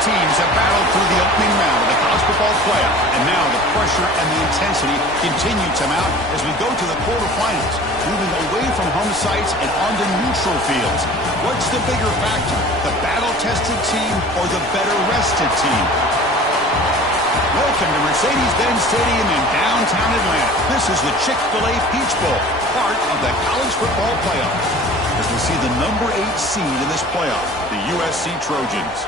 teams have battled through the opening round of the college football playoff, and now the pressure and the intensity continue to mount as we go to the quarterfinals, moving away from home sites and onto neutral fields. What's the bigger factor, the battle-tested team or the better-rested team? Welcome to Mercedes-Benz Stadium in downtown Atlanta. This is the Chick-fil-A Peach Bowl, part of the college football playoff. As we see the number 8 seed in this playoff, the USC Trojans,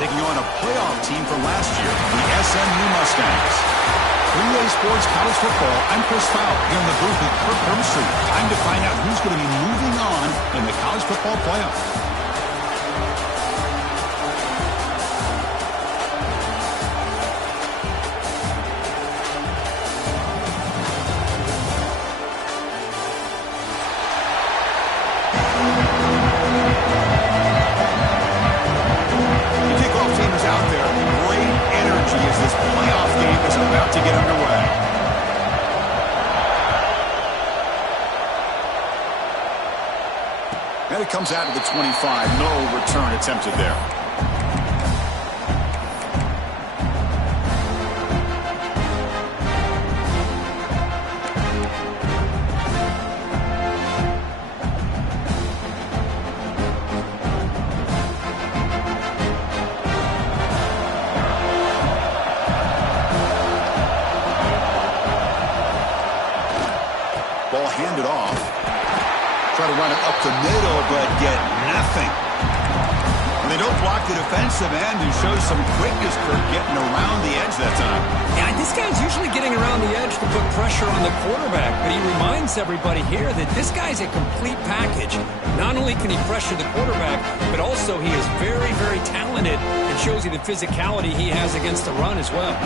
taking on a playoff team from last year, the SMU Mustangs. 3A Sports College Football, I'm Chris Fowler here in the booth with Kirk Herbstreit. Time to find out who's going to be moving on in the college football playoff. And it comes out to the 25. No return attempted there. Ball handed off. Try to run it up the middle, but get nothing. And they don't block the defensive end, who shows some quickness for getting around the edge that time. Yeah, this guy's usually getting around the edge to put pressure on the quarterback, but he reminds everybody here that this guy's a complete package. Not only can he pressure the quarterback, but also he is very, very talented and shows you the physicality he has against the run as well.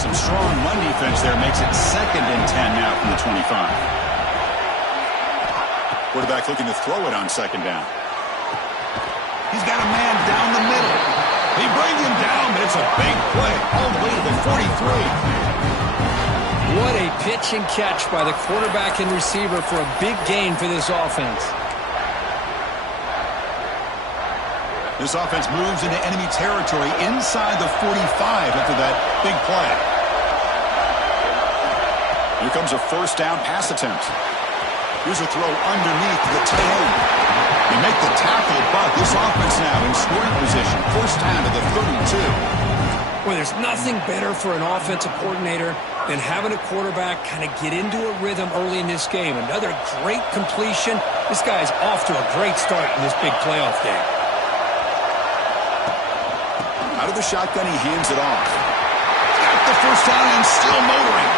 Some strong run defense there makes it 2nd and 10 now from the 25. Quarterback looking to throw it on 2nd down. He's got a man down the middle. They bring him down, but it's a big play all the way to the 43. What a pitch and catch by the quarterback and receiver for a big gain for this offense. This offense moves into enemy territory inside the 45 after that big play. Here comes a 1st down pass attempt. Here's a throw underneath the tight end. They make the tackle, but this offense now in scoring position. 1st down to the 32. Well, there's nothing better for an offensive coordinator than having a quarterback kind of get into a rhythm early in this game. Another great completion. This guy's off to a great start in this big playoff game. Out of the shotgun, he hands it off. Got the 1st down and still motoring.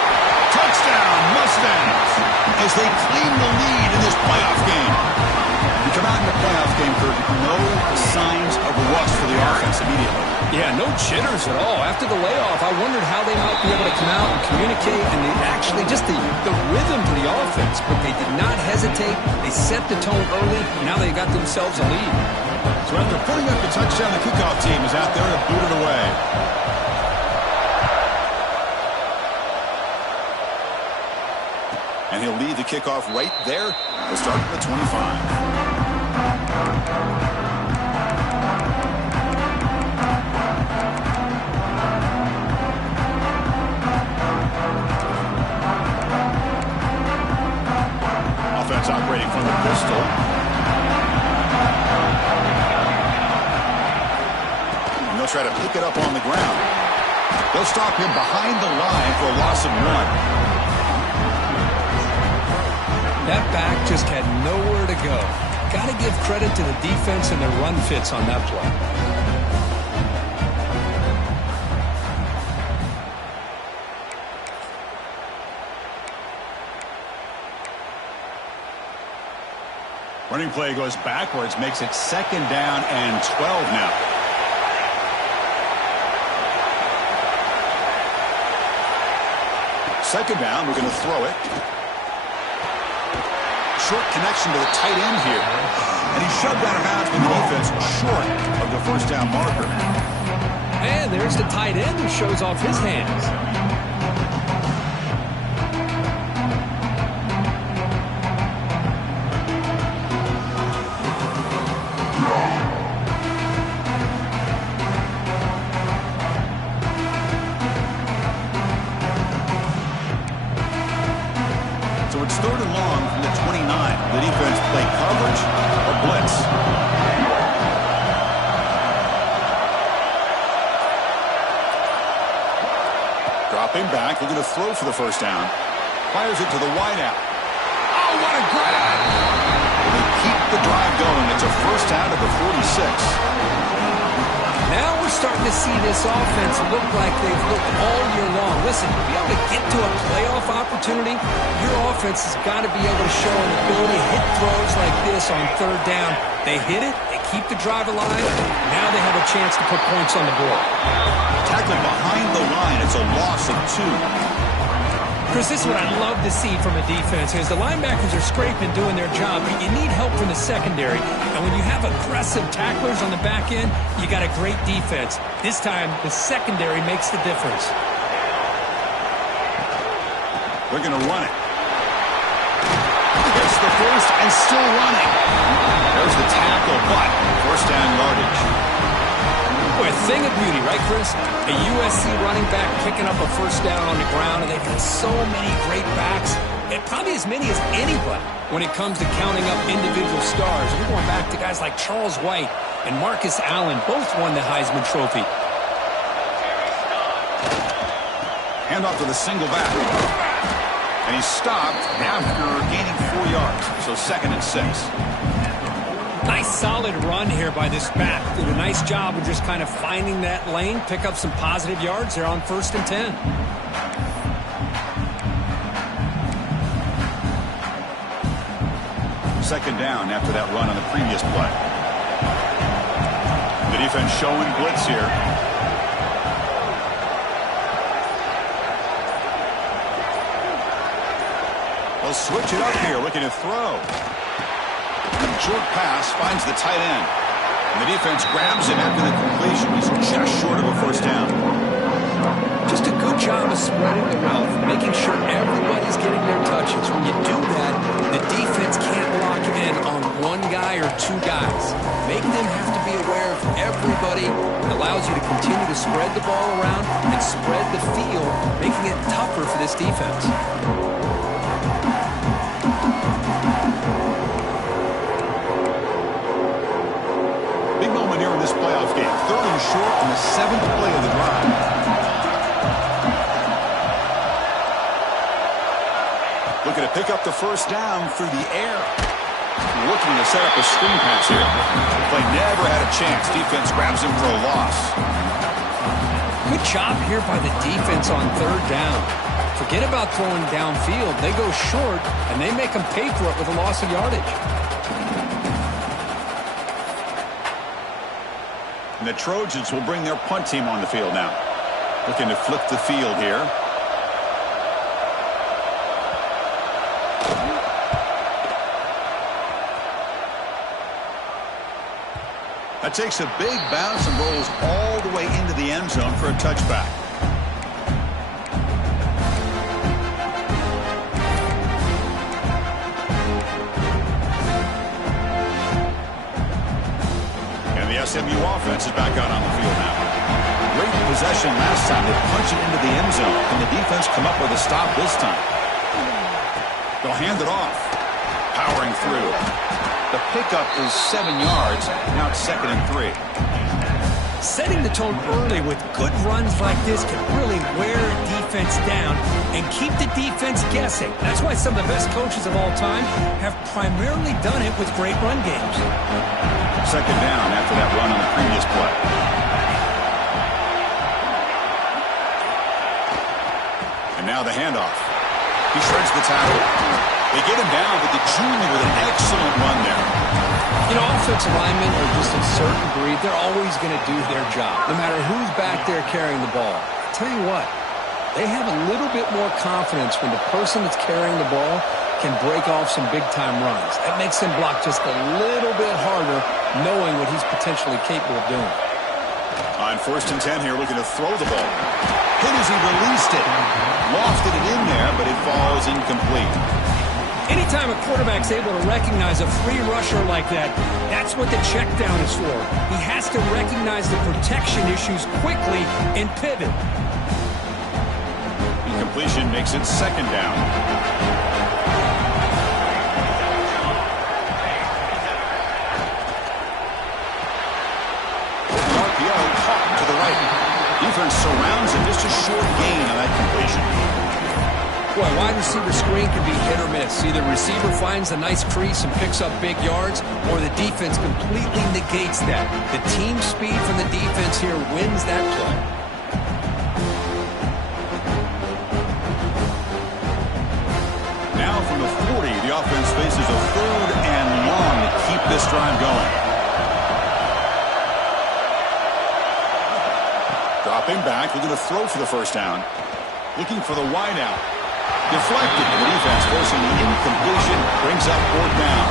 Touchdown, Mustangs, as they claim the lead in this playoff game. You come out in the playoff game, Kirk, no signs of rust for the offense immediately. Yeah, no jitters at all. After the layoff, I wondered how they might be able to come out and communicate, and they actually just the rhythm to the offense, but they did not hesitate. They set the tone early, and now they got themselves a lead. So after putting up the touchdown, the kickoff team is out there to boot it away. And he'll lead the kickoff right there. We'll start at the 25. Offense operating from the pistol. And they'll try to pick it up on the ground. They'll stop him behind the line for a loss of 1. That back just had nowhere to go. Got to give credit to the defense and their run fits on that play. Running play goes backwards, makes it 2nd down and 12 now. Second down, we're going to throw it. Short connection to the tight end here. And he shoved out of bounds with the defense short of the 1st down marker. And there's the tight end who shows off his hands. Going back, looking to throw for the first down. Fires it to the wideout. Oh, what a grab! They keep the drive going. It's a first down at the 46. Now we're starting to see this offense look like they've looked all year long. Listen, to be able to get to a playoff opportunity, your offense has got to be able to show an ability to hit throws like this on third down. They hit it, they keep the drive alive. Now they have a chance to put points on the board. Tackled behind the line. It's a loss of 2. Chris, this is what I love to see from a defense is the linebackers are scraping, doing their job, but you need help from the secondary. And when you have aggressive tacklers on the back end, you got a great defense. This time, the secondary makes the difference. They're going to run it. It's the first and still running. There's the tackle, but first down yardage. Boy, a thing of beauty, right, Chris? A USC running back picking up a first down on the ground, and they've got so many great backs, and probably as many as anybody when it comes to counting up individual stars. You're going back to guys like Charles White and Marcus Allen, both won the Heisman Trophy. Hand off to the single back. And he stopped after gaining 4 yards, so 2nd and 6. Nice solid run here by this back. Did a nice job of just kind of finding that lane, pick up some positive yards. They're on 1st and 10. Second down after that run on the previous play. The defense showing blitz here. They'll switch it up here, looking to throw. Short pass finds the tight end. And the defense grabs him after the completion. He's just short of a first down. Just a good job of spreading the wealth, making sure everybody's getting their touches. When you do that, the defense can't lock in on one guy or 2 guys. Making them have to be aware of everybody. It allows you to continue to spread the ball around and spread the field, making it tougher for this defense. In this playoff game, 3rd and short in the 7th play of the drive. Looking to pick up the first down through the air. Looking to set up a screen pass here. Play never had a chance. Defense grabs him for a loss. Good job here by the defense on 3rd down. Forget about throwing downfield. They go short, and they make them pay for it with a loss of yardage. And the Trojans will bring their punt team on the field now. Looking to flip the field here. That takes a big bounce and rolls all the way into the end zone for a touchback. SMU offense is back out on the field now. Great possession last time. They punch it into the end zone. Can the defense come up with a stop this time? They'll hand it off. Powering through. The pickup is 7 yards. Now it's 2nd and 3. Setting the tone early with good runs like this can really wear a defense down and keep the defense guessing. That's why some of the best coaches of all time have primarily done it with great run games. 2nd down after that run on the previous play. And now the handoff. He shreds the tackle. They get him down, but the junior with an excellent run there. You know, offensive linemen are just a certain breed. They're always going to do their job, no matter who's back there carrying the ball. I'll tell you what, they have a little bit more confidence when the person that's carrying the ball can break off some big-time runs. That makes him block just a little bit harder, knowing what he's potentially capable of doing. On 1st and 10 here, looking to throw the ball. Hit as he released it. Lofted it in there, but it falls incomplete. Anytime a quarterback's able to recognize a free rusher like that, that's what the check down is for. He has to recognize the protection issues quickly and pivot. Incompletion makes it 2nd down. defense surrounds him. Just a short gain on that completion. Boy, wide receiver screen can be hit or miss. Either receiver finds a nice crease and picks up big yards, or the defense completely negates that. The team speed from the defense here wins that play. Now from the 40, the offense faces a 3rd and long to keep this drive going. Dropping back, looking to throw for the first down. Looking for the wide out. Deflected, and the defense forcing the incompletion, brings up 4th down.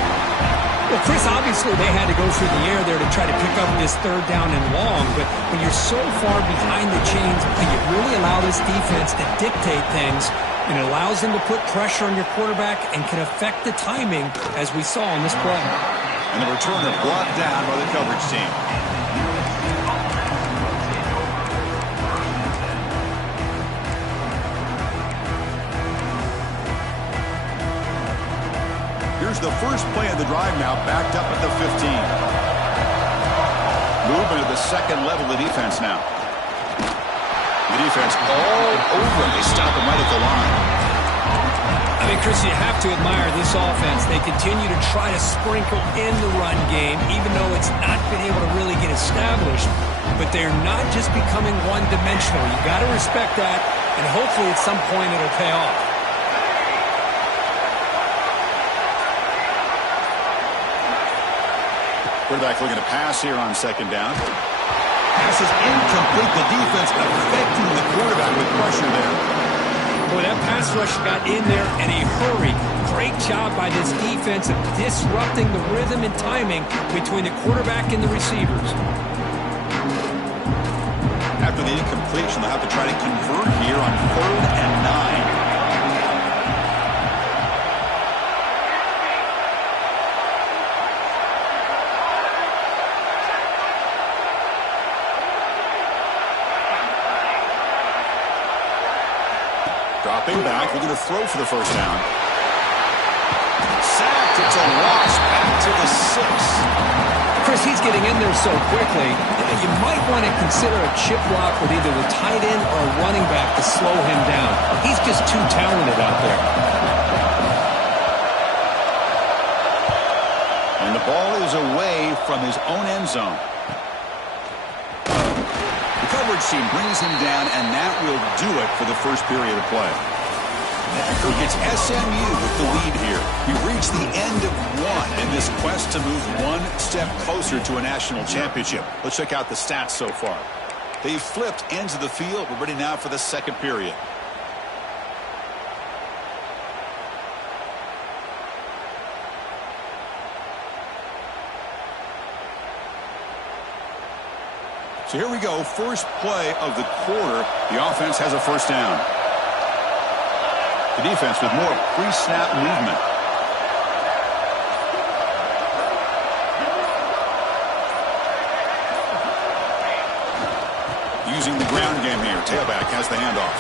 Well, Chris, obviously they had to go through the air there to try to pick up this 3rd down and long, but when you're so far behind the chains, you really allow this defense to dictate things, and it allows them to put pressure on your quarterback and can affect the timing, as we saw on this play. And the returner brought down by the coverage team. Here's the first play of the drive now, backed up at the 15. Moving to the second level of the defense now. The defense all over. They stop him right at the line. I mean, Chris, you have to admire this offense. They continue to try to sprinkle in the run game, even though it's not been able to really get established. But they're not just becoming one-dimensional. You got to respect that, and hopefully at some point it'll pay off. Quarterback looking to pass here on 2nd down. Pass is incomplete. The defense affecting the quarterback with pressure there. Boy, that pass rush got in there in a hurry. Great job by this defense of disrupting the rhythm and timing between the quarterback and the receivers. After the incompletion, they'll have to try to convert here on 3rd and 9. Dropping back, looking to throw for the first down. Sacked, it's a loss, back to the 6. Chris, he's getting in there so quickly, you might want to consider a chip block with either the tight end or a running back to slow him down. He's just too talented out there. And the ball is away from his own end zone. Coverage team brings him down, and that will do it for the first period of play. Packer gets SMU with the lead here. We've reached the end of one in this quest to move one step closer to a national championship. Let's check out the stats so far. They've flipped ends of the field. We're ready now for the second period. So here we go, first play of the quarter. The offense has a first down. The defense with more pre-snap movement. Using the ground game here. Tailback has the handoff.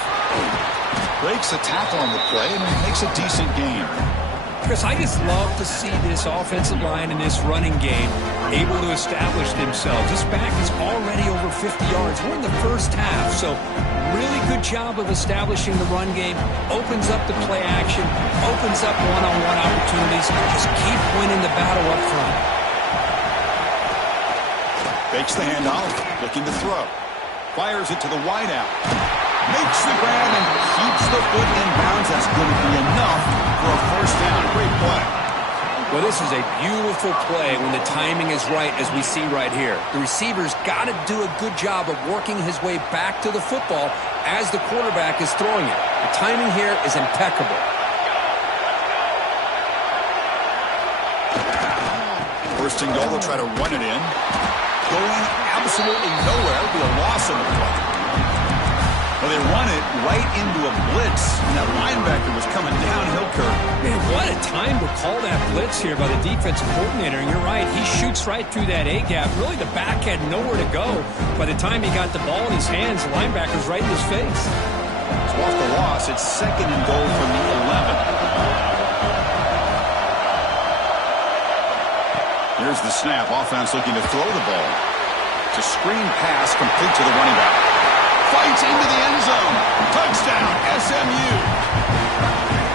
Breaks a tackle on the play and makes a decent gain. Chris, I just love to see this offensive line and this running game able to establish themselves. This back is already over 50 yards. We're in the first half, so really good job of establishing the run game. Opens up the play action, opens up one-on-one opportunities. Just keep winning the battle up front. Fakes the handoff, looking to throw. Fires it to the wideout. Makes the grab and keeps the foot in bounds. That's going to be enough for a first down. Great play. Well, this is a beautiful play when the timing is right, as we see right here. The receiver's got to do a good job of working his way back to the football as the quarterback is throwing it. The timing here is impeccable. First and goal, they'll try to run it in. Going absolutely nowhere. It'll be a loss on the play. Well, they run it right into a blitz, and that linebacker was coming downhill, Kirk. Man, what a time to call that blitz here by the defensive coordinator. And you're right, he shoots right through that A-gap. Really, the back had nowhere to go. By the time he got the ball in his hands, the linebacker's right in his face. So off the loss, it's second and goal from the 11. Here's the snap. Offense looking to throw the ball. It's a screen pass complete to the running back. fights into the end zone. Touchdown, SMU.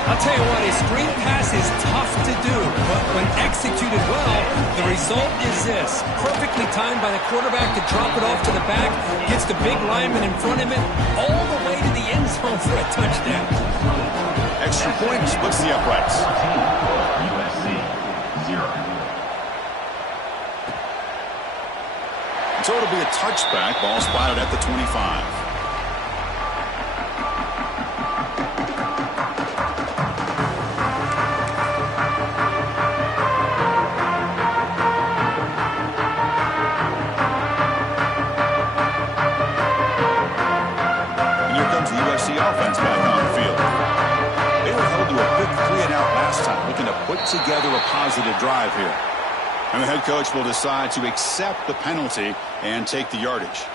I'll tell you what, a screen pass is tough to do, but when executed well, the result is this. Perfectly timed by the quarterback to drop it off to the back, gets the big lineman in front of him, all the way to the end zone for a touchdown. Extra point splits the uprights. USC 0. So it'll be a touchback. Ball spotted at the 25. Offense back on the field. They were held to a quick 3-and-out last time, looking to put together a positive drive here. And the head coach will decide to accept the penalty and take the yardage.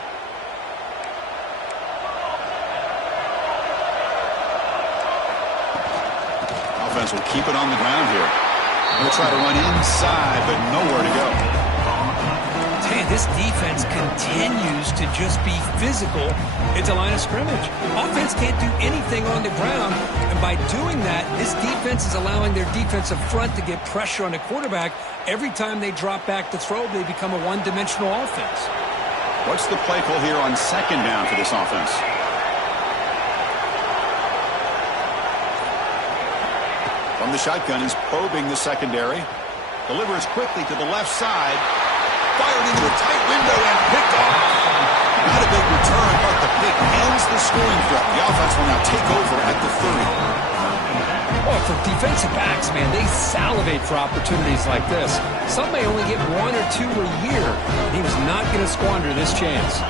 Offense will keep it on the ground here. Going to try to run inside, but nowhere to go. Hey, this defense continues to just be physical at the line of scrimmage. Offense can't do anything on the ground, and by doing that, this defense is allowing their defensive front to get pressure on the quarterback. Every time they drop back to throw, they become a one-dimensional offense. What's the play call here on second down for this offense? From the shotgun, he's probing the secondary. Delivers quickly to the left side. Fired into a tight window and picked off. Not a big return, but the pick ends the scoring threat. The offense will now take over at the 30. Oh, for defensive backs, man, they salivate for opportunities like this. Some may only get 1 or 2 a year. He was not going to squander this chance.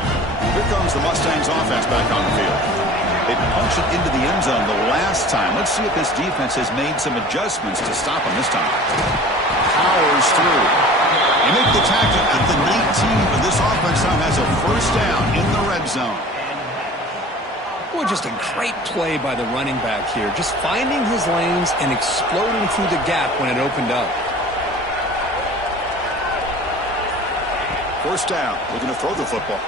Here comes the Mustangs offense back on the field. They punched it into the end zone the last time. Let's see if this defense has made some adjustments to stop them this time. Powers through. They make the tackle at the 19, but this offense now has a first down in the red zone. Well, just a great play by the running back here. Just finding his lanes and exploding through the gap when it opened up. First down, looking to throw the football.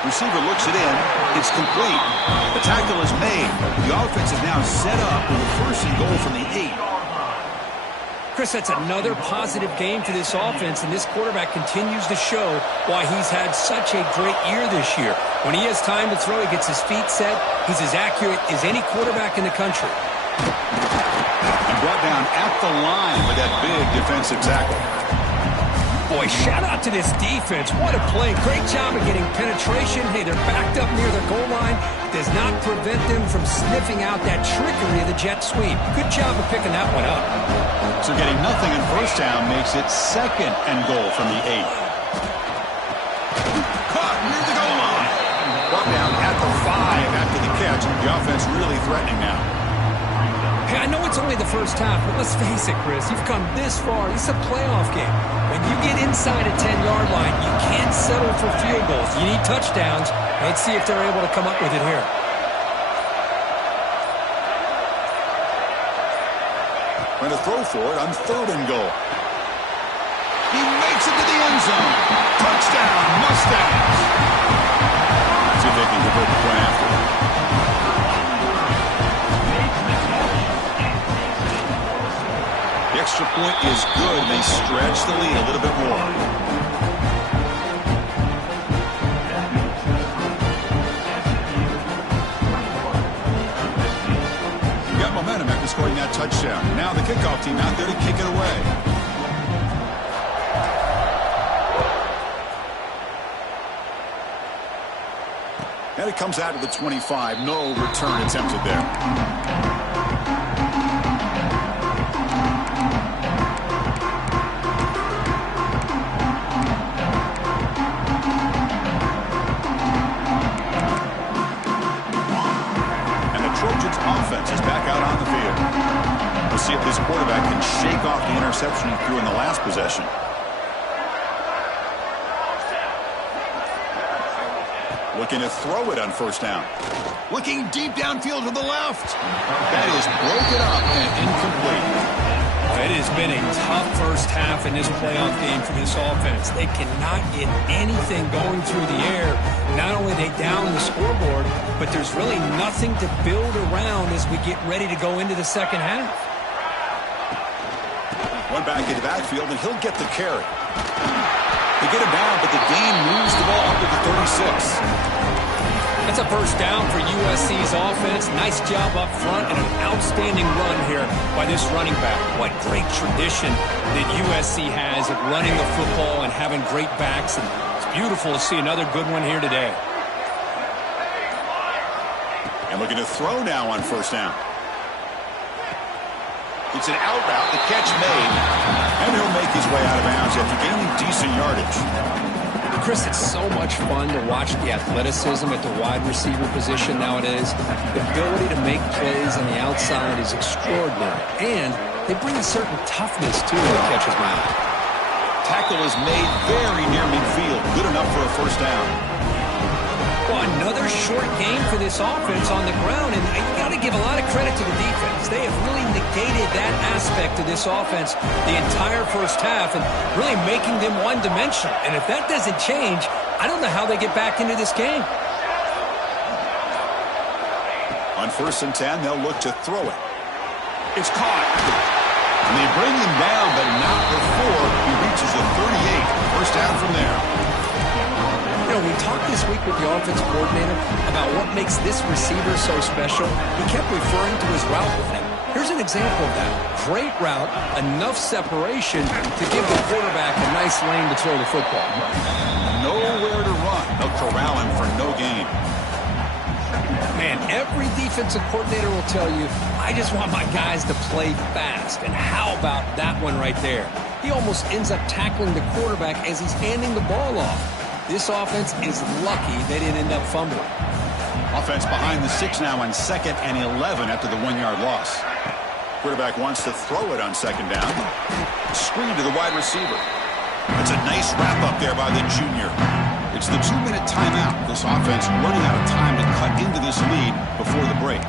Receiver looks it in. It's complete. The tackle is made. The offense is now set up with a first and goal from the 8. Chris, that's another positive game for this offense, and this quarterback continues to show why he's had such a great year this year. When he has time to throw, he gets his feet set. He's as accurate as any quarterback in the country. And brought down at the line with that big defensive tackle. Boy, shout out to this defense. What a play. Great job of getting penetration. Hey, they're backed up near the goal line. Does not prevent them from sniffing out that trickery of the jet sweep. Good job of picking that one up. So getting nothing in first down makes it second and goal from the 8. Caught near the goal line. Brought down at the 5 after the catch. The offense really threatening now. Hey, I know it's only the first half, but let's face it, Chris. You've come this far. This is a playoff game. When you get inside a 10-yard line, you can't settle for field goals. You need touchdowns. Let's see if they're able to come up with it here. Going to throw for it on third and goal. He makes it to the end zone. Touchdown, Mustangs. See if they can convert the point after. The extra point is good. They stretch the lead a little bit more. Got momentum after scoring that touchdown. Now the kickoff team out there to kick it away. And it comes out of the 25. No return attempted there. Offense is back out on the field. We'll see if this quarterback can shake off the interception he threw in the last possession. Looking to throw it on first down. Looking deep downfield to the left. That is broken up and incomplete. It has been a tough first half in this playoff game for this offense. They cannot get anything going through the air. Not only are they down the scoreboard, but there's really nothing to build around as we get ready to go into the second half. One back in the backfield, and he'll get the carry. They get him down, but the gain moves the ball up to the 36. That's a first down for USC's offense. Nice job up front and an outstanding run here by this running back. What great tradition that USC has of running the football and having great backs. And it's beautiful to see another good one here today. And looking to throw now on first down. It's an out route, the catch made, and he'll make his way out of bounds after gaining decent yardage. Chris, it's so much fun to watch the athleticism at the wide receiver position nowadays. The ability to make plays on the outside is extraordinary, and they bring a certain toughness to it that catches my eye. Tackle is made very near midfield, good enough for a first down. Well, another short game for this offense on the ground, and you got to give a lot of credit to the defense. They have really negated that aspect of this offense the entire first half and really making them one-dimensional. And if that doesn't change, I don't know how they get back into this game. On 1st and 10, they'll look to throw it. It's caught. And they bring him down, but not before he reaches the 38. First down from there. You know, we talked this week with the offense coordinator about what makes this receiver so special. He kept referring to his route running. Here's an example of that. Great route, enough separation to give the quarterback a nice lane to throw the football. Nowhere to run. They'll corral him for no gain. Man, every defensive coordinator will tell you, I just want my guys to play fast. And how about that one right there? He almost ends up tackling the quarterback as he's handing the ball off. This offense is lucky they didn't end up fumbling. Offense behind the 6 now on 2nd and 11 after the 1-yard loss. Quarterback wants to throw it on 2nd down. Screen to the wide receiver. It's a nice wrap up there by the junior. It's the 2-minute timeout. This offense running out of time to cut into this lead before the break.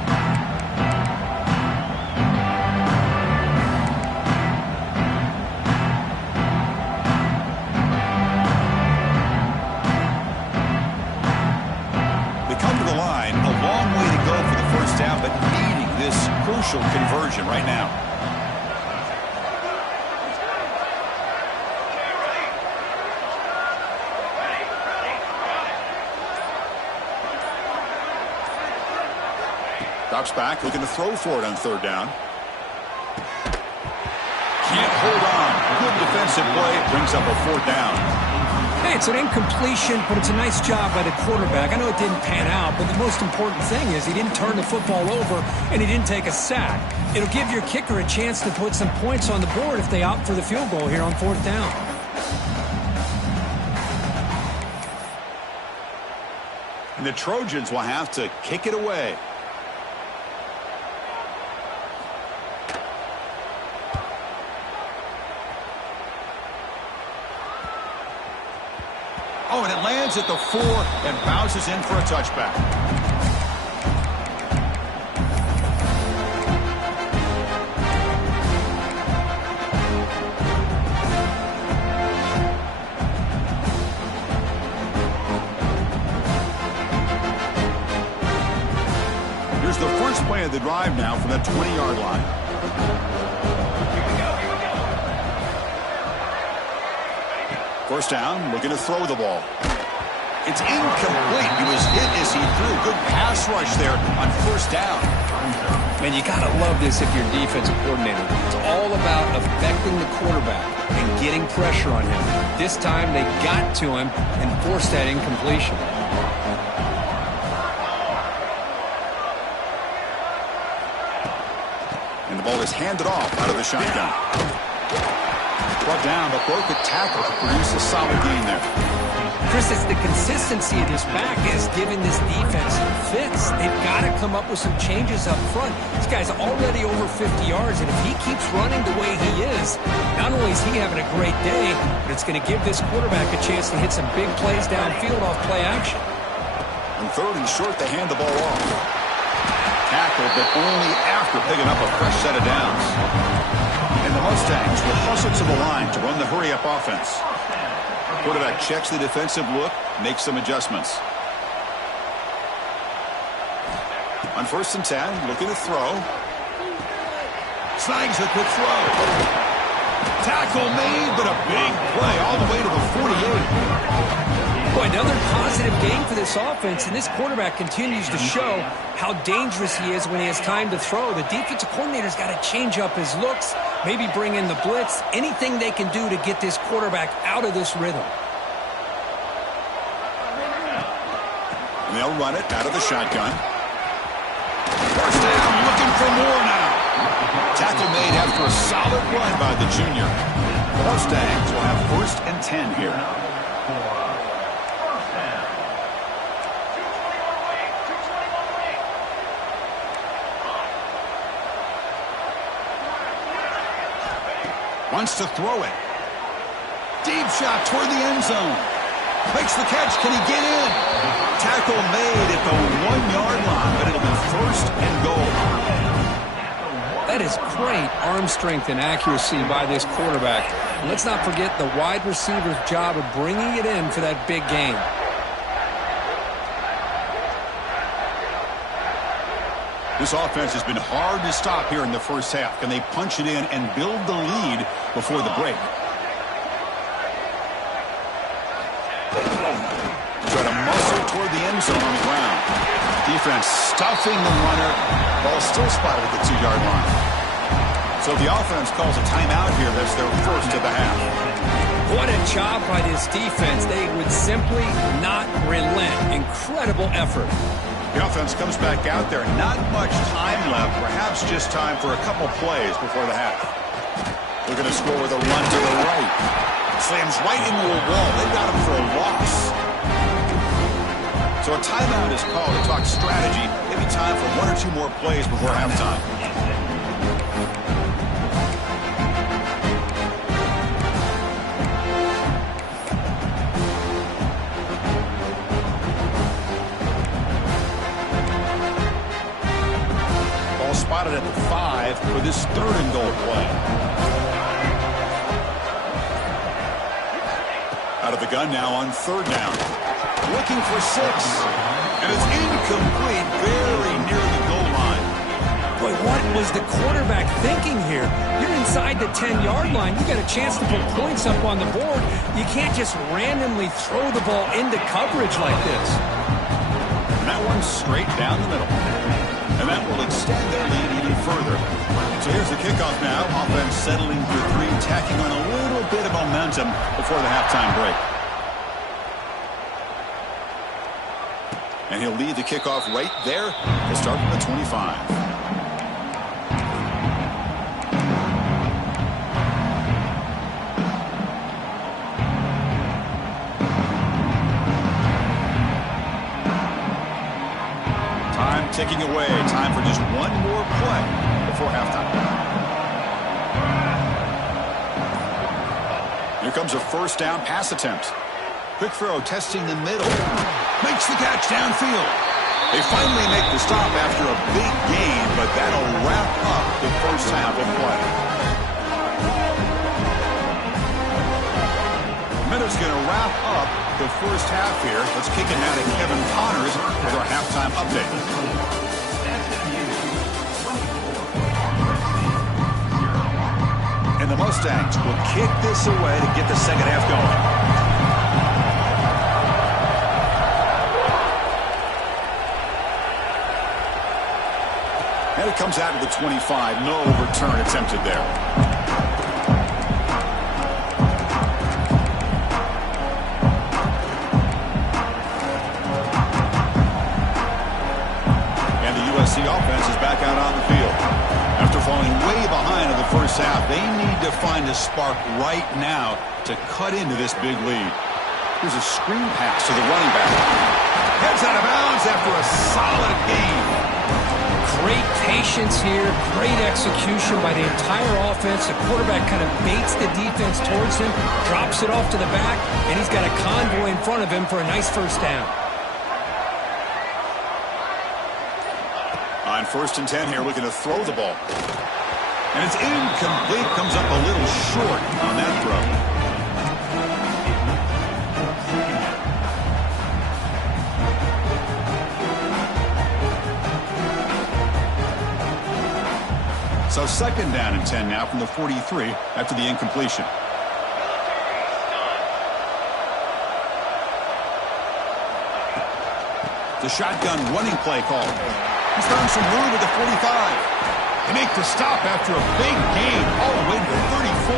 Down, but needing this crucial conversion right now. Drops back, looking to throw for it on 3rd down. Can't hold on. Good defensive play. Brings up a 4th down. Hey, it's an incompletion, but it's a nice job by the quarterback. I know it didn't pan out, but the most important thing is he didn't turn the football over and he didn't take a sack. It'll give your kicker a chance to put some points on the board if they opt for the field goal here on 4th down. And the Trojans will have to kick it away. Oh, and it lands at the 4 and bounces in for a touchback. Here's the first play of the drive now from that 20-yard line. First down, looking to throw the ball. It's incomplete. He was hit as he threw. Good pass rush there on 1st down. Man, you got to love this if you're a defensive coordinator. It's all about affecting the quarterback and getting pressure on him. This time they got to him and forced that incompletion. And the ball is handed off out of the shotgun. Brought down, but broke the tackle to produce a solid gain there. Chris, it's the consistency of this back is giving this defense fits. They've got to come up with some changes up front. This guy's already over 50 yards, and if he keeps running the way he is, not only is he having a great day, but it's going to give this quarterback a chance to hit some big plays downfield off play action. On 3rd and short, they hand the ball off. Tackle, but only after picking up a fresh set of downs. And The Mustangs will hustle to the line to run the hurry-up offense. Quarterback checks the defensive look, makes some adjustments. On 1st and 10, looking to throw. Snags a quick throw. Tackle made, but a big play all the way to the 48. Boy, another positive game for this offense, and this quarterback continues to show how dangerous he is when he has time to throw. The defensive coordinator's got to change up his looks, maybe bring in the blitz, anything they can do to get this quarterback out of this rhythm. And they'll run it out of the shotgun. First down, looking for more now. Tackle made after a solid run by the junior. The Mustangs will have 1st and 10 here. Wants to throw it. Deep shot toward the end zone. Makes the catch. Can he get in? Tackle made at the 1-yard line, but it'll be 1st and goal. That is great arm strength and accuracy by this quarterback. And let's not forget the wide receiver's job of bringing it in for that big game. This offense has been hard to stop here in the first half. Can they punch it in and build the lead before the break? Try to muscle toward the end zone on the ground. Defense stuffing the runner. Ball still spotted at the 2-yard line. So the offense calls a timeout here. That's their 1st of the half. What a job by this defense. They would simply not relent. Incredible effort. The offense comes back out there. Not much time left. Perhaps just time for a couple plays before the half. They're going to score with a run to the right. Slams right into a wall. They got him for a loss. So a timeout is called to talk strategy. Maybe time for 1 or 2 more plays before halftime. Ball spotted at the 5 for this 3rd and goal play. Out of the gun now on 3rd down. Looking for 6. And it's incomplete, very near the goal line. Boy, what was the quarterback thinking here? You're inside the 10-yard line. You got a chance to put points up on the board. You can't just randomly throw the ball into coverage like this. And that one's straight down the middle. And that will extend their lead even further. So here's the kickoff now. Offense settling for 3, tacking on a little bit of momentum before the halftime break. And he'll lead the kickoff right there to start from the 25. Time ticking away. Time for just one more play before halftime. Here comes a 1st down pass attempt. Quick throw, testing the middle. Makes the catch downfield. They finally make the stop after a big gain, but that'll wrap up the first half of play. Minutes going to wrap up the first half here. Let's kick it now to Kevin Connors with our halftime update. And the Mustangs will kick this away to get the second half going. And it comes out of the 25. No return attempted there. And the USC offense is back out on the field. After falling way behind in the first half, they need to find a spark right now to cut into this big lead. Here's a screen pass to the running back. Heads out of bounds after a solid game. Great patience here, great execution by the entire offense. The quarterback kind of baits the defense towards him, drops it off to the back, and he's got a convoy in front of him for a nice 1st down. On 1st and 10 here, looking to throw the ball. And it's incomplete. Comes up a little short on that throw. So second down and 10 now from the 43 after the incompletion. The shotgun running play call. He's found some room at the 45. They make the stop after a big gain all the way to the 34.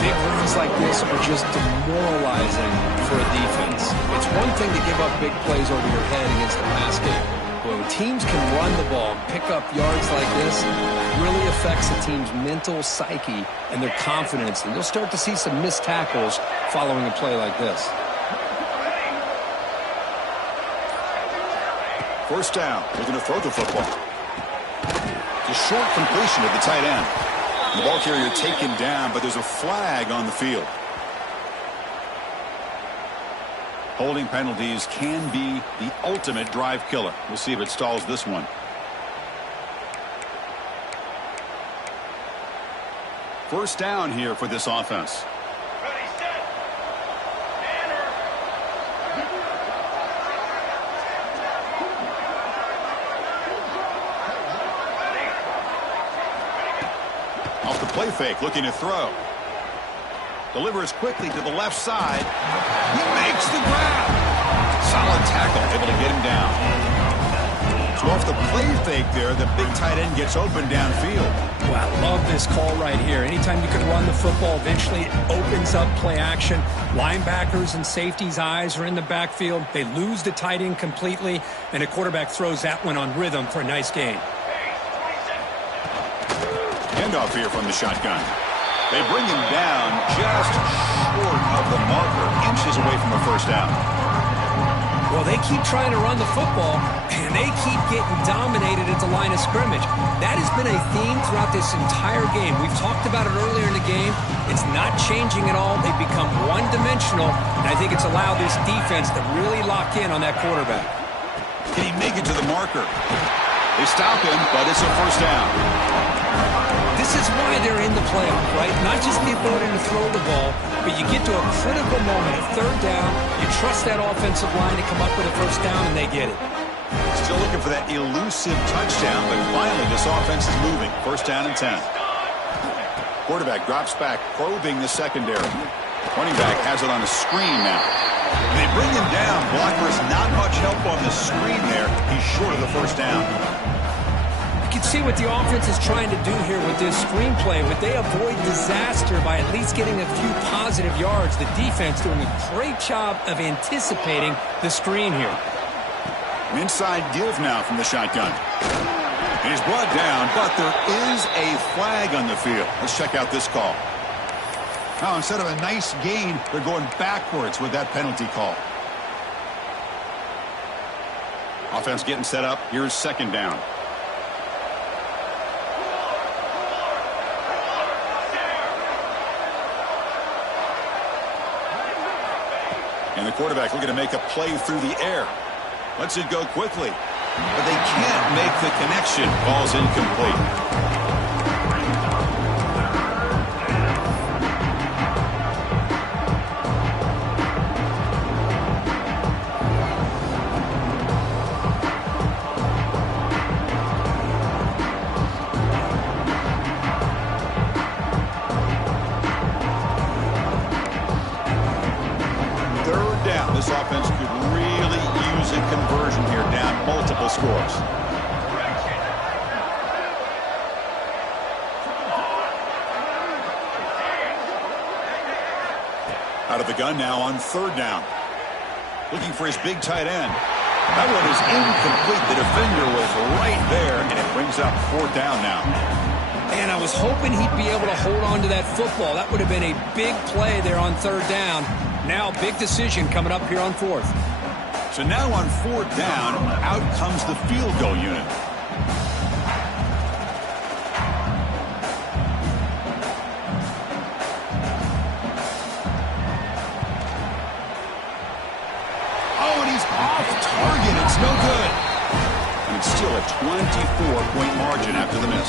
Big runs like this are just demoralizing for a defense. It's one thing to give up big plays over your head against the pass game. When teams can run the ball and pick up yards like this, it really affects the team's mental psyche and their confidence. And you'll start to see some missed tackles following a play like this. First down. They're going to throw the football. The short completion of the tight end. The ball carrier taken down, but there's a flag on the field. Holding penalties can be the ultimate drive killer. We'll see if it stalls this one. First down here for this offense. Ready, set. Banner. Off the play fake, looking to throw. Delivers quickly to the left side. He makes the grab. Solid tackle, able to get him down. So off the play fake there, the big tight end gets open downfield. Well, I love this call right here. Anytime you can run the football, eventually it opens up play action. Linebackers and safeties' eyes are in the backfield. They lose the tight end completely, and a quarterback throws that one on rhythm for a nice gain. Handoff here from the shotgun. They bring him down just short of the marker, inches away from a first down. Well, they keep trying to run the football, and they keep getting dominated at the line of scrimmage. That has been a theme throughout this entire game. We've talked about it earlier in the game. It's not changing at all. They've become one-dimensional, and I think it's allowed this defense to really lock in on that quarterback. Can he make it to the marker? They stop him, but it's a first down. This is why they're in the playoff, right? Not just the ability to throw the ball, but you get to a critical moment at third down, you trust that offensive line to come up with a first down, and they get it. Still looking for that elusive touchdown, but finally this offense is moving. First down and 10. Quarterback drops back, probing the secondary. Running back has it on a screen now. They bring him down. Blockers not much help on the screen there. He's short of the first down. You can see what the offense is trying to do here with this screenplay, but they avoid disaster by at least getting a few positive yards. The defense doing a great job of anticipating the screen here. An inside give now from the shotgun. He's brought down, but there is a flag on the field. Let's check out this call. Now, instead of a nice gain, they're going backwards with that penalty call. Offense getting set up. Here's second down. And the quarterback looking to make a play through the air. Lets it go quickly. But they can't make the connection. Ball's incomplete. This offense could really use a conversion here, down multiple scores. Out of the gun now on third down. Looking for his big tight end. That one is incomplete. The defender was right there, and it brings up fourth down now. And I was hoping he'd be able to hold on to that football. That would have been a big play there on third down. Now, big decision coming up here on fourth. So now on fourth down, out comes the field goal unit. Oh, and he's off target. It's no good. And it's still a 24-point margin after the miss.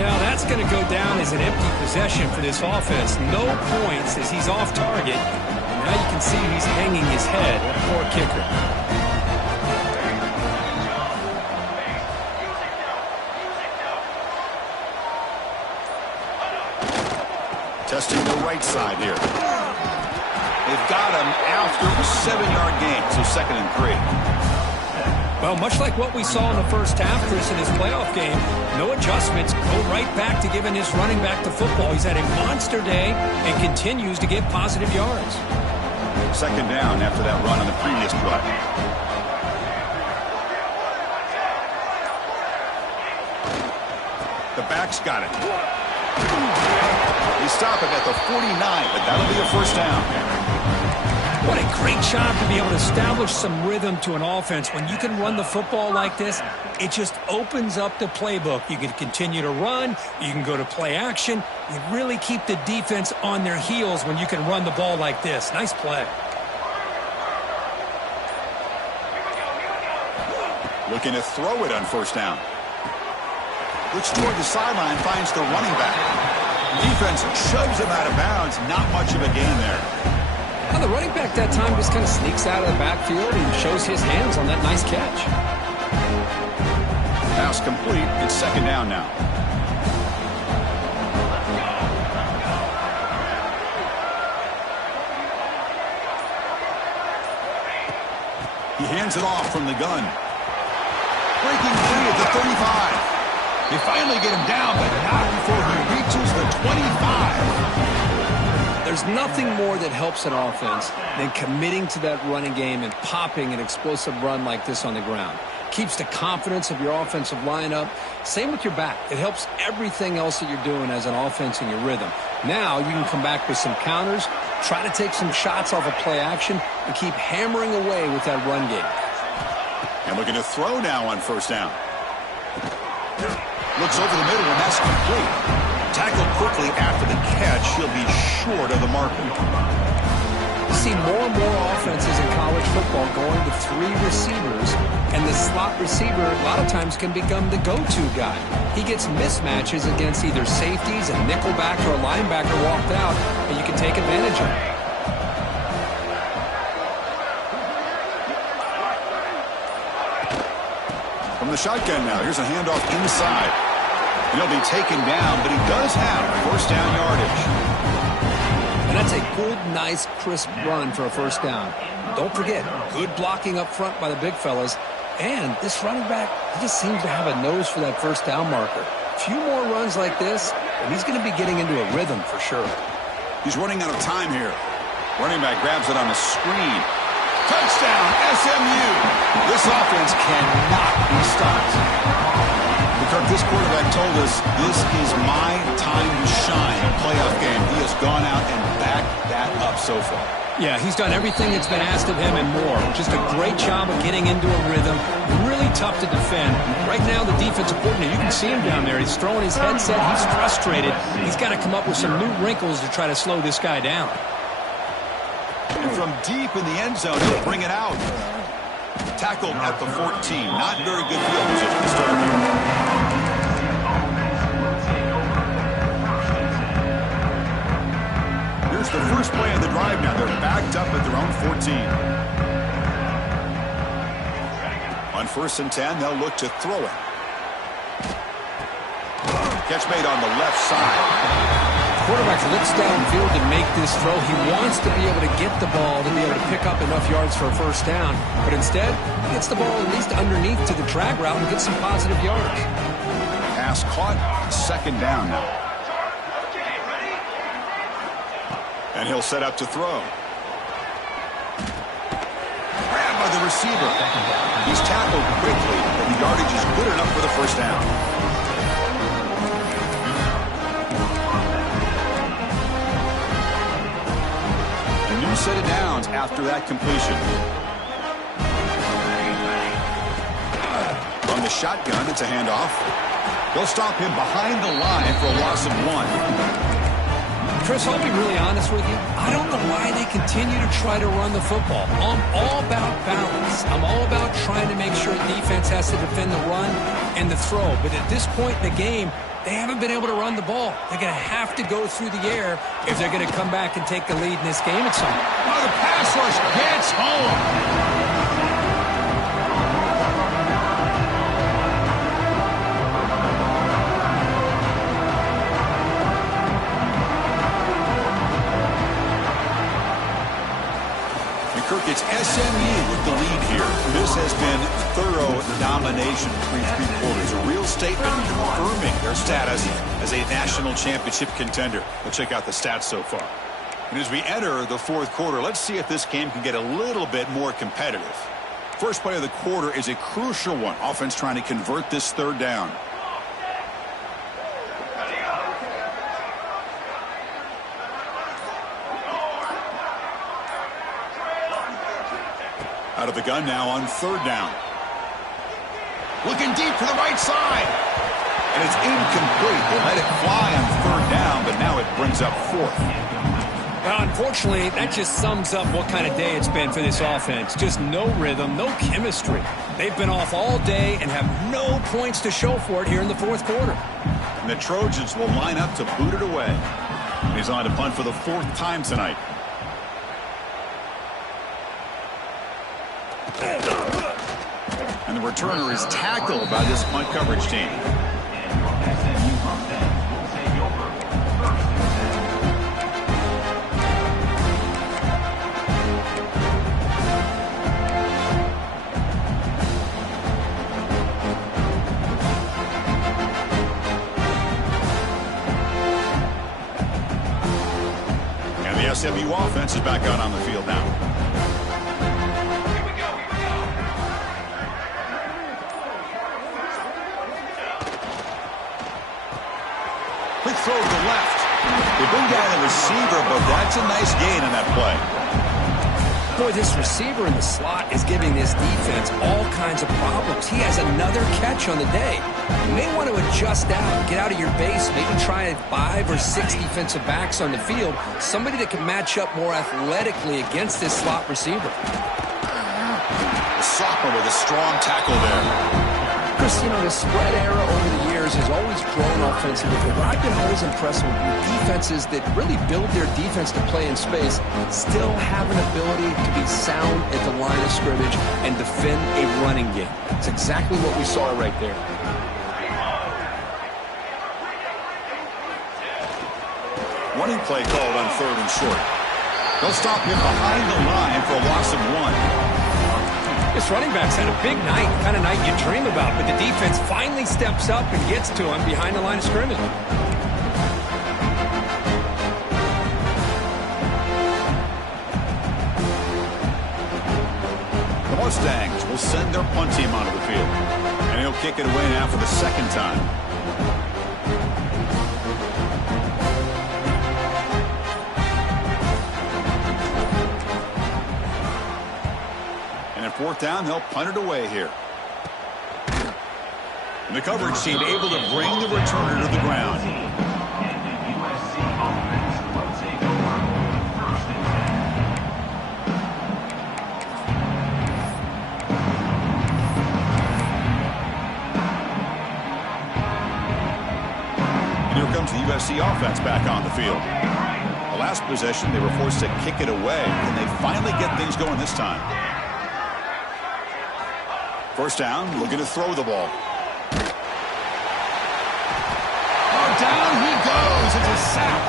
Now that's going to go down as an empty possession for this offense. No points as he's off target. Now you can see he's hanging his head. What a poor kicker. Testing the right side here. They've got him after a 7-yard gain, so 2nd and 3. Well, much like what we saw in the first half, Chris, in his playoff game, no adjustments, go right back to giving his running back the football. He's had a monster day and continues to get positive yards. 2nd down after that run on the previous play. The back's got it. They stop it at the 49, but that'll be a 1st down. What a great job to be able to establish some rhythm to an offense. When you can run the football like this, it just opens up the playbook. You can continue to run. You can go to play action. You really keep the defense on their heels when you can run the ball like this. Nice play. Looking to throw it on 1st down. Looks toward the sideline, finds the running back. Defense shoves him out of bounds. Not much of a gain there. Well, the running back that time just kind of sneaks out of the backfield and shows his hands on that nice catch. Pass complete. It's 2nd down now. He hands it off from the gun. Breaking free at the 35. They finally get him down, but not before he reaches the 25. There's nothing more that helps an offense than committing to that running game and popping an explosive run like this on the ground. Keeps the confidence of your offensive lineup. Same with your back. It helps everything else that you're doing as an offense in your rhythm. Now you can come back with some counters, try to take some shots off of play action, and keep hammering away with that run game. And looking to throw now on 1st down. Looks over the middle, and that's complete. Tackled quickly after the catch. He'll be short of the marker. You see more and more offenses in college football going to 3 receivers, and the slot receiver a lot of times can become the go-to guy. He gets mismatches against either safeties, a nickelback, or a linebacker walked out, and you can take advantage of it. From the shotgun now, here's a handoff inside. And he'll be taken down, but he does have 1st down yardage. And that's a good, nice, crisp run for a 1st down. Don't forget, good blocking up front by the big fellas. And this running back, he just seems to have a nose for that 1st down marker. A few more runs like this, and he's going to be getting into a rhythm for sure. He's running out of time here. Running back grabs it on the screen. Touchdown, SMU. This offense cannot be stopped. Kirk, this quarterback told us this is my time to shine in a playoff game. He has gone out and backed that up so far. Yeah, he's done everything that's been asked of him and more. Just a great job of getting into a rhythm. Really tough to defend. Right now, the defensive coordinator, you can see him down there. He's throwing his headset. He's frustrated. He's got to come up with some new wrinkles to try to slow this guy down. And from deep in the end zone, he'll bring it out. Tackled at the 14. Not very good field position to start here. Here's the first play of the drive now. They're backed up at their own 14. On 1st and 10, they'll look to throw it. Catch made on the left side. Quarterback looks downfield to make this throw. He wants to be able to get the ball to be able to pick up enough yards for a 1st down. But instead, he gets the ball at least underneath to the drag route and gets some positive yards. Pass caught. 2nd down now. And he'll set up to throw. Grabbed by the receiver. He's tackled quickly, but the yardage is good enough for the 1st down. Set of downs after that completion. From the shotgun, it's a handoff. They'll stop him behind the line for a loss of 1. Chris, I'll be really honest with you. I don't know why they continue to try to run the football. I'm all about balance. I'm all about trying to make sure defense has to defend the run and the throw. But at this point in the game, they haven't been able to run the ball. They're going to have to go through the air if they're going to come back and take the lead in this game at some point. Oh, the pass rush gets home. Kirk, it's SMU with the lead here. This has been thorough domination through 3 quarters. A real statement confirming their status as a national championship contender. Let's check out the stats so far. And as we enter the 4th quarter, let's see if this game can get a little bit more competitive. First play of the quarter is a crucial one. Offense trying to convert this 3rd down. Out of the gun now on 3rd down. Looking deep to the right side. And it's incomplete. They let it fly on 3rd down, but now it brings up 4th. Well, unfortunately, that just sums up what kind of day it's been for this offense. Just no rhythm, no chemistry. They've been off all day and have no points to show for it here in the 4th quarter. And the Trojans will line up to boot it away. He's on to punt for the 4th time tonight. And the returner is tackled by this punt coverage team. And the SMU offense is back out on the field now. Quick throw to the left. They bring down the receiver, but that's a nice gain on that play. Boy, this receiver in the slot is giving this defense all kinds of problems. He has another catch on the day. You may want to adjust out, get out of your base, maybe try 5 or 6 defensive backs on the field, somebody that can match up more athletically against this slot receiver. The sophomore with a strong tackle there. Chris, you know, the spread era over the years has always grown offensively, but I've been always impressed with defenses that really build their defense to play in space, still have an ability to be sound at the line of scrimmage and defend a running game. It's exactly what we saw right there. Running play called on 3rd and short. They'll stop him behind the line for a loss of 1. This running back's had a big night, kind of night you dream about, but the defense finally steps up and gets to him behind the line of scrimmage. The Mustangs will send their punt team onto the field, and he'll kick it away now for the 2nd time. And at 4th down, they'll punt it away here. And the coverage team able to bring the returner to the ground. And here comes the USC offense back on the field. The last possession, they were forced to kick it away, and they finally get things going this time. 1st down, looking to throw the ball. Oh, down he goes. It's a sack.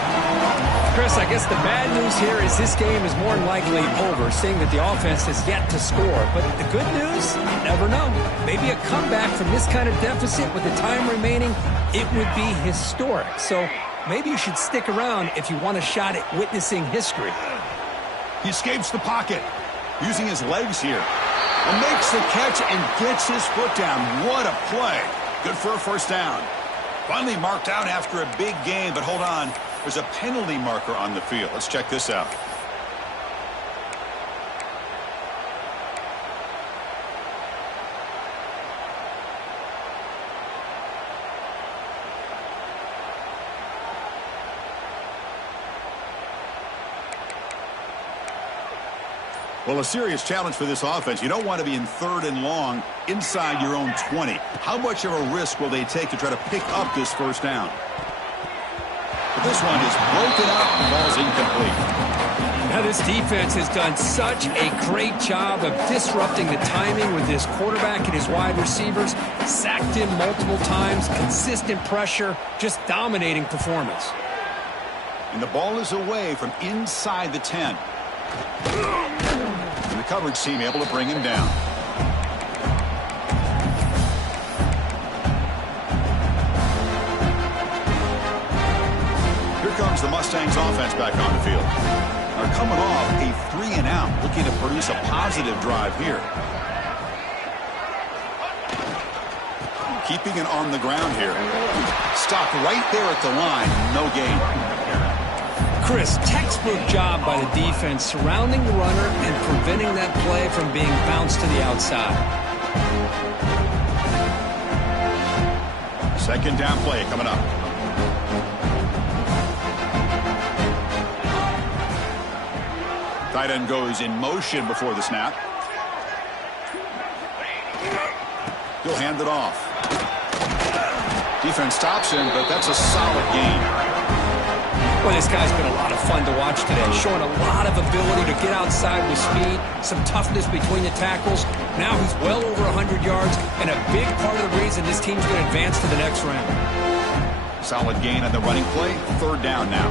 Chris, I guess the bad news here is this game is more than likely over, seeing that the offense has yet to score. But the good news, you never know. Maybe a comeback from this kind of deficit with the time remaining, it would be historic. So maybe you should stick around if you want a shot at witnessing history. He escapes the pocket, using his legs here. And makes the catch and gets his foot down. What a play. Good for a 1st down. Finally marked out after a big gain, but hold on. There's a penalty marker on the field. Let's check this out. Well, a serious challenge for this offense. You don't want to be in 3rd and long inside your own 20. How much of a risk will they take to try to pick up this first down? But this one is broken up and falls incomplete. Now this defense has done such a great job of disrupting the timing with his quarterback and his wide receivers. Sacked him multiple times, consistent pressure, just dominating performance. And the ball is away from inside the 10. And the coverage team able to bring him down. Here comes the Mustangs offense back on the field. They're coming off a 3-and-out, looking to produce a positive drive here. Keeping it on the ground here. Stopped right there at the line. No gain. Chris, textbook job by the defense surrounding the runner and preventing that play from being bounced to the outside. 2nd down play coming up. Tight end goes in motion before the snap. He'll hand it off. Defense stops him, but that's a solid gain. Well, this guy's been a lot of fun to watch today, showing a lot of ability to get outside with speed, some toughness between the tackles. Now he's well over 100 yards, and a big part of the reason this team's going to advance to the next round. Solid gain on the running play. 3rd down now.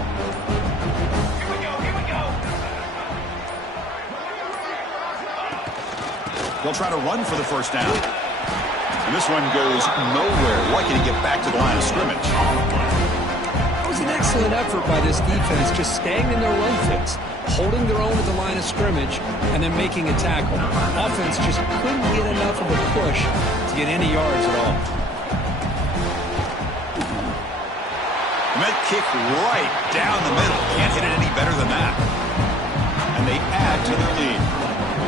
They'll try to run for the first down. And this one goes nowhere. Lucky to get back to the line of scrimmage. It was an excellent effort by this defense, just staying in their run fits, holding their own at the line of scrimmage, and then making a tackle. Offense just couldn't get enough of a push to get any yards at all. And that kick right down the middle. Can't hit it any better than that. And they add to their lead.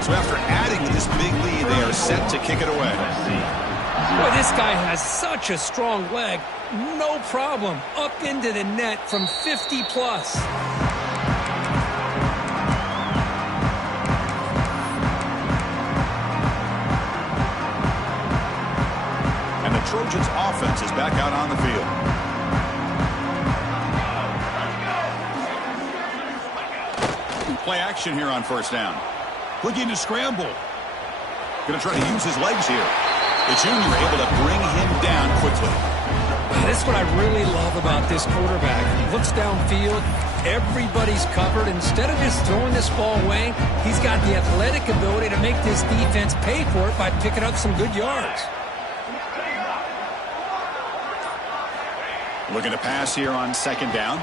So after adding to this big lead, they are set to kick it away. Boy, this guy has such a strong leg. No problem. Up into the net from 50 plus. And the Trojans offense is back out on the field. Play action here on 1st down. Looking to scramble. Going to try to use his legs here. The junior able to bring him down quickly. This is what I really love about this quarterback. He looks downfield. Everybody's covered. Instead of just throwing this ball away, he's got the athletic ability to make this defense pay for it by picking up some good yards. Looking to pass here on 2nd down.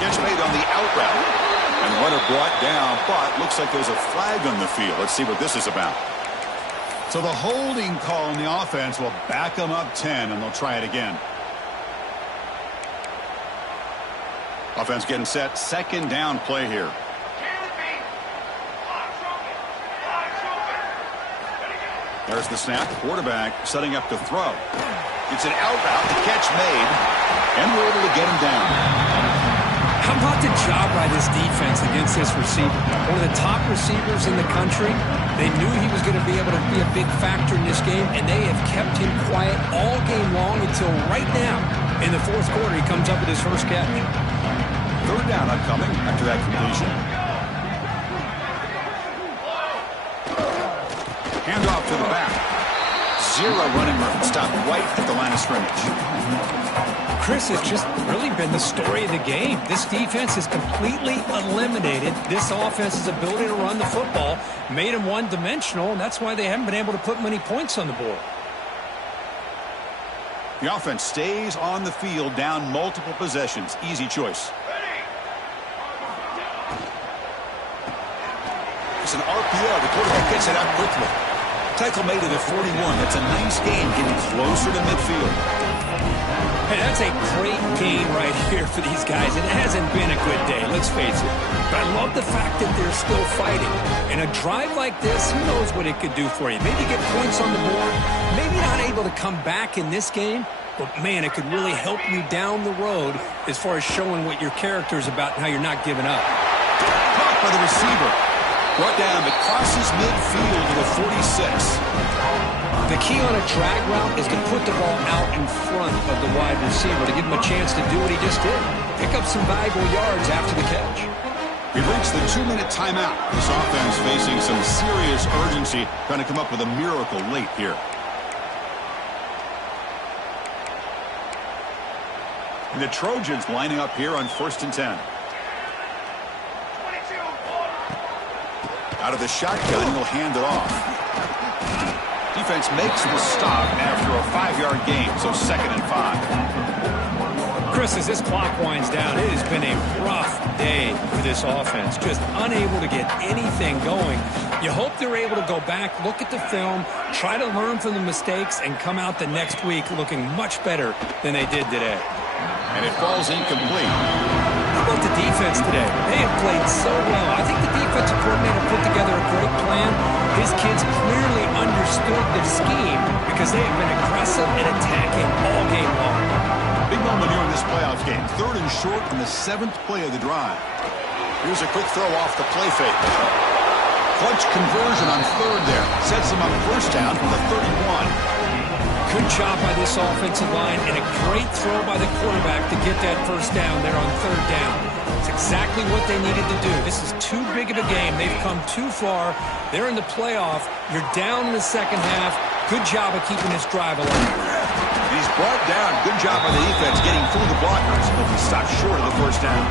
Catch made on the out route. And runner brought down, but looks like there's a flag on the field. Let's see what this is about. So the holding call on the offense will back them up 10, and they'll try it again. Offense getting set. 2nd down play here. There's the snap. Quarterback setting up to throw. It's an out route. The catch made, and we're able to get him down. How about the job by this defense against this receiver? One of the top receivers in the country. They knew he was going to be able to be a big factor in this game, and they have kept him quiet all game long until right now. In the 4th quarter, he comes up with his first catch. 3rd down upcoming after that completion. Hand off to the back. 0 running room. Stopped right at the line of scrimmage. Chris, has just really been the story of the game. This defense has completely eliminated this offense's ability to run the football, made them one-dimensional, and that's why they haven't been able to put many points on the board. The offense stays on the field, down multiple possessions. Easy choice. It's an RPO. The quarterback gets it out quickly. Tackle made it at 41. That's a nice gain, getting closer to midfield. Hey, that's a great gain right here for these guys. It hasn't been a good day, let's face it. But I love the fact that they're still fighting. In a drive like this, who knows what it could do for you? Maybe get points on the board. Maybe not able to come back in this game. But, man, it could really help you down the road as far as showing what your character is about and how you're not giving up. Caught by the receiver. Brought down, but crosses midfield to the 46. The key on a drag route is to put the ball out in front of the wide receiver to give him a chance to do what he just did. Pick up some valuable yards after the catch. We've reached the 2-minute timeout. This offense facing some serious urgency, trying to come up with a miracle late here. And the Trojans lining up here on 1st and 10. Out of the shotgun, he'll hand it off. Defense makes the stop after a 5-yard gain, so 2nd and 5. Chris, as this clock winds down, it has been a rough day for this offense. Just unable to get anything going. You hope they're able to go back, look at the film, try to learn from the mistakes, and come out the next week looking much better than they did today. And it falls incomplete. How about the defense today? They have played so well. I think the defensive coordinator put together a great plan. His kids clearly understood the scheme because they have been aggressive and attacking all game long. Big moment here in this playoff game. 3rd and short on the 7th play of the drive. Here's a quick throw off the play fake. Clutch conversion on 3rd there. Sets him up 1st down from the 31. Good job by this offensive line and a great throw by the quarterback to get that 1st down there on 3rd down. It's exactly what they needed to do. This is too big of a game. They've come too far. They're in the playoff. You're down in the 2nd half. Good job of keeping this drive alive. He's brought down. Good job by the defense getting through the blockers. But he stopped short of the 1st down.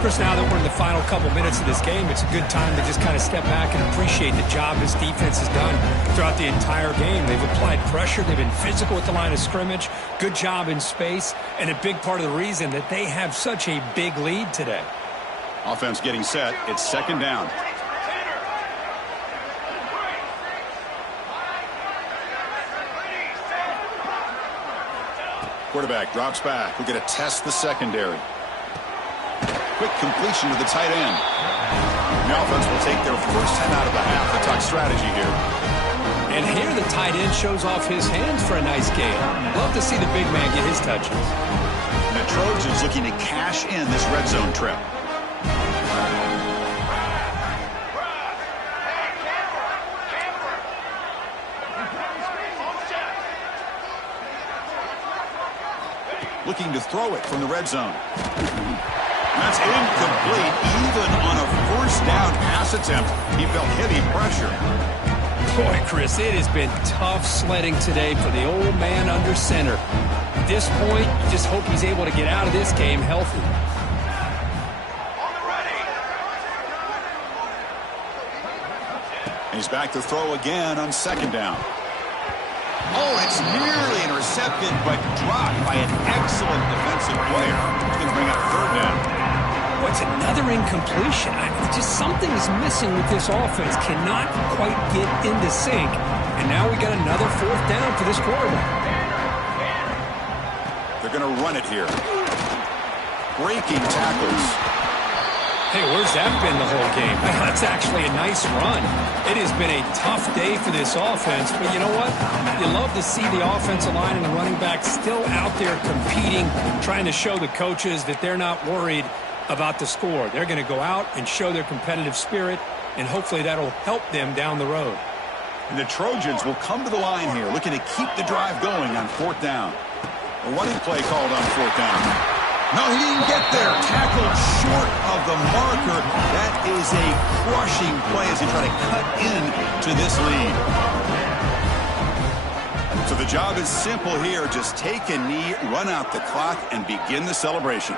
Chris, now that we're in the final couple minutes of this game, it's a good time to just kind of step back and appreciate the job this defense has done throughout the entire game. They've applied pressure. They've been physical at the line of scrimmage. Good job in space. And a big part of the reason that they have such a big lead today. Offense getting set. It's 2nd down. Quarterback drops back. We're going to test the secondary. Quick completion to the tight end. The offense will take their 1st 10 out of the half. The talk strategy here. And here the tight end shows off his hands for a nice game. Love to see the big man get his touches. And the Trojans looking to cash in this red zone trip. Looking to throw it from the red zone. That's incomplete. Even on a 1st down pass attempt, he felt heavy pressure. Boy, Chris, it has been tough sledding today for the old man under center. At this point, you just hope he's able to get out of this game healthy. He's back to throw again on 2nd down. Oh, it's nearly intercepted, but dropped by an excellent defensive player. It's going to bring up 3rd down. What's another incompletion? Just something is missing with this offense. Cannot quite get into sync. And now we got another 4th down for this quarterback. They're going to run it here. Breaking tackles. Hey, where's that been the whole game? That's actually a nice run. It has been a tough day for this offense, but you know what? You love to see the offensive line and the running back still out there competing, trying to show the coaches that they're not worried about the score. They're going to go out and show their competitive spirit, and hopefully that'll help them down the road. And the Trojans will come to the line here, looking to keep the drive going on 4th down. A running play called on 4th down. No, he didn't get there. Tackled short of the marker. That is a crushing play as he try to cut into this lead. So the job is simple here. Just take a knee, run out the clock, and begin the celebration.